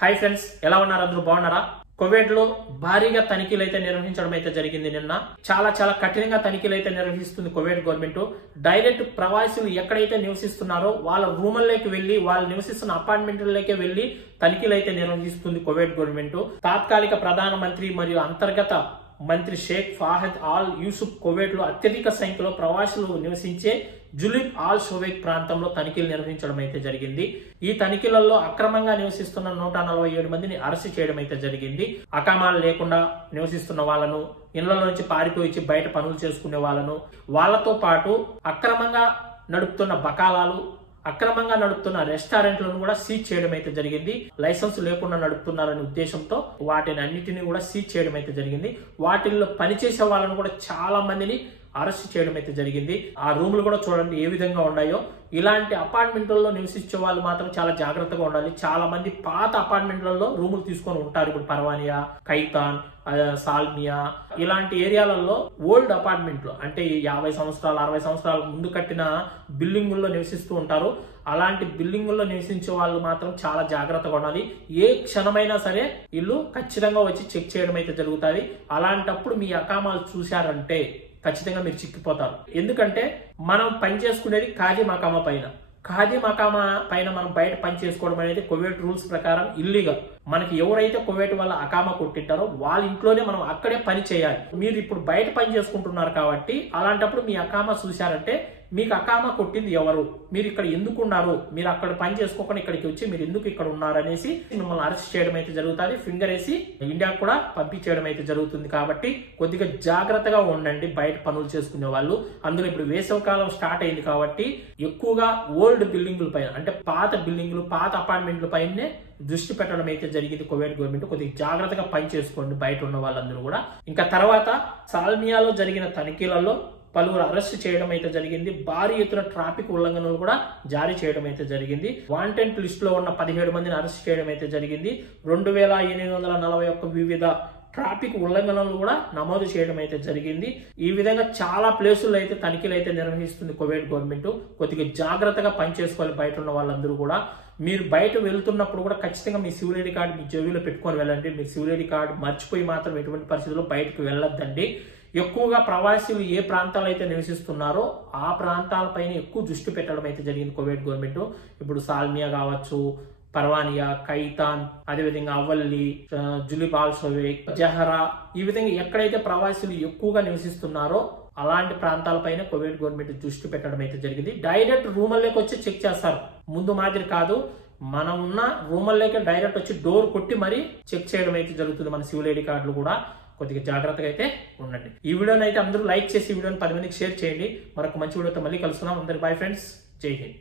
Hi friends, ఎలా ఉన్నారు? అందరూ బాగున్నారా? కోవిడ్ లో భారీగా తనిఖీలు అయితే నిర్వహించడం అయితే జరిగింది. నిన్న చాలా కఠినంగా తనిఖీలు అయితే నిర్వహిస్తుంది కోవిడ్ గవర్నమెంట్. డైరెక్ట్ ప్రవాసులు ఎక్కడైతే నివసిస్తున్నారో వాళ్ళ రూముల్లోకి వెళ్లి, వాళ్ళు నివసిస్తున్న అపార్ట్మెంట్లలోకి వెళ్లి తనిఖీలు అయితే నిర్వహిస్తుంది కోవిడ్ గవర్నమెంట్. తాత్కాలిక ప్రధానమంత్రి మరియు అంతర్గత మంత్రి షేక్ ఫాహద్ ఆల్ యూసుఫ్ కువైట్ లో అత్యధిక సంఖ్యలో ప్రవాసులు నివసించే జులిబ్ ఆల్ షోవేక్ ప్రాంతంలో తనిఖీలు నిర్వహించడం అయితే జరిగింది. ఈ తనిఖీలలో అక్రమంగా నివసిస్తున్న 147 మందిని అరెస్ట్ చేయడం అయితే జరిగింది. అకామాలు లేకుండా నివసిస్తున్న వాళ్ళను, ఇళ్లలో నుంచి పారిపోయి బయట పనులు చేసుకునే వాళ్ళను, వాళ్ళతో పాటు అక్రమంగా నడుపుతున్న బకాలాలు, అక్రమంగా నడుపుతున్న రెస్టారెంట్లను కూడా సీజ్ చేయడం అయితే జరిగింది. లైసెన్స్ లేకుండా నడుపుతున్నారనే ఉద్దేశంతో వాటిని అన్నిటిని కూడా సీజ్ చేయడం అయితే జరిగింది. వాటిల్లో పనిచేసే వాళ్ళను కూడా చాలా మందిని అరెస్ట్ చేయడం అయితే జరిగింది. ఆ రూములు కూడా చూడండి ఏ విధంగా ఉన్నాయో. ఇలాంటి అపార్ట్మెంట్లలో నివసించే వాళ్ళు మాత్రం చాలా జాగ్రత్తగా ఉండాలి. చాలా మంది పాత అపార్ట్మెంట్లలో రూములు తీసుకొని ఉంటారు. ఇప్పుడు పర్వానియా, కైతాన్, సాల్మియా ఇలాంటి ఏరియాలలో ఓల్డ్ అపార్ట్మెంట్లు అంటే 50 సంవత్సరాలు 60 సంవత్సరాల ముందు కట్టిన బిల్డింగుల్లో నివసిస్తూ ఉంటారు. అలాంటి బిల్డింగుల్లో నివసించే వాళ్ళు మాత్రం చాలా జాగ్రత్తగా ఉండాలి. ఏ క్షణమైనా సరే ఇల్లు ఖచ్చితంగా వచ్చి చెక్ చేయడం అయితే జరుగుతుంది. అలాంటప్పుడు మీ అకామాలు చూశారంటే ఖచ్చితంగా మీరు చిక్కిపోతారు. ఎందుకంటే మనం పని చేసుకునేది ఖాదీ మకామా పైన. ఖాదీ మకామా పైన మనం బయట పని చేసుకోవడం అనేది కువైట్ రూల్స్ ప్రకారం ఇల్లీగల్. మనకి ఎవరైతే కువైట్ వాళ్ళ అకామా కొట్టింటారో వాళ్ళ ఇంట్లోనే మనం అక్కడే పని చేయాలి. మీరు ఇప్పుడు బయట పని చేసుకుంటున్నారు కాబట్టి అలాంటప్పుడు మీ అకామా చూశారంటే మీకు అకామా కొట్టింది ఎవరు, మీరు ఇక్కడ ఎందుకు ఉన్నారు, మీరు అక్కడ పని చేసుకోకుండా ఇక్కడికి వచ్చి మీరు ఎందుకు ఇక్కడ ఉన్నారు అనేసి మిమ్మల్ని అరెస్ట్ చేయడం అయితే జరుగుతుంది. ఫింగర్ వేసి ఇండియాకు కూడా పంపించేయడం అయితే జరుగుతుంది. కాబట్టి కొద్దిగా జాగ్రత్తగా ఉండండి బయట పనులు చేసుకునే వాళ్ళు. అందులో ఇప్పుడు వేసవికాలం స్టార్ట్ అయింది కాబట్టి ఎక్కువగా ఓల్డ్ బిల్డింగుల పైన అంటే పాత బిల్డింగులు, పాత అపార్ట్మెంట్ల పైనే దృష్టి పెట్టడం అయితే జరిగింది కువైట్ గవర్నమెంట్. కొద్దిగా జాగ్రత్తగా పని చేసుకోండి బయట ఉన్న వాళ్ళందరూ కూడా. ఇంకా తర్వాత సాల్మియాలో జరిగిన తనిఖీలలో పలువురు అరెస్ట్ చేయడం అయితే జరిగింది. భారీ ఎత్తున ట్రాఫిక్ ఉల్లంఘనలు కూడా జారీ చేయడం అయితే జరిగింది. వాంటెడ్ లిస్ట్ లో ఉన్న 17 మందిని అరెస్ట్ చేయడం అయితే జరిగింది. 2841 వివిధ ట్రాఫిక్ ఉల్లంఘనలు కూడా నమోదు చేయడం అయితే జరిగింది. ఈ విధంగా చాలా ప్లేసుల్లో అయితే తనిఖీలు అయితే నిర్వహిస్తుంది కువైట్ గవర్నమెంట్. కొద్దిగా జాగ్రత్తగా పనిచేసుకోవాలి బయట ఉన్న వాళ్ళందరూ కూడా. మీరు బయట వెళ్తున్నప్పుడు కూడా ఖచ్చితంగా మీ సివిల్ ఐడి కార్డు మీ జేబులో పెట్టుకొని వెళ్ళండి. మీ సివిల్ ఐడి కార్డు మర్చిపోయి మాత్రం ఎటువంటి పరిస్థితుల్లో బయటకు వెళ్ళొద్దండి. ఎక్కువగా ప్రవాసీలు ఏ ప్రాంతాలు అయితే నివసిస్తున్నారో ఆ ప్రాంతాలపైన ఎక్కువ దృష్టి పెట్టడం అయితే జరిగింది కువైట్ గవర్నమెంట్. ఇప్పుడు సాల్మియా కావచ్చు, పర్వానియా, కైతాన్, అదేవిధంగా అవల్లి, జులిబ్ ఆల్ షోవేక్, జహరా, ఈ విధంగా ఎక్కడైతే ప్రవాసీలు ఎక్కువగా నివసిస్తున్నారో అలాంటి ప్రాంతాలపైన కువైట్ గవర్నమెంట్ దృష్టి పెట్టడం అయితే జరిగింది. డైరెక్ట్ రూముల్లోకి వచ్చి చెక్ చేస్తారు. ముందు మాదిరి కాదు, మనం ఉన్న రూముల్లోకి డైరెక్ట్ వచ్చి డోర్ కొట్టి మరీ చెక్ చేయడం అయితే జరుగుతుంది. మన సివిల్ ఐడి కార్డులు కూడా కొద్దిగా జాగ్రత్తగా అయితే ఉండండి. ఈ వీడియోని అయితే అందరూ లైక్ చేసి ఈ వీడియోని 10 మందికి షేర్ చేయండి. మరొక మంచి వీడియోతో మళ్ళీ కలుస్తున్నాం. అందరికి బై ఫ్రెండ్స్, జై హింద్.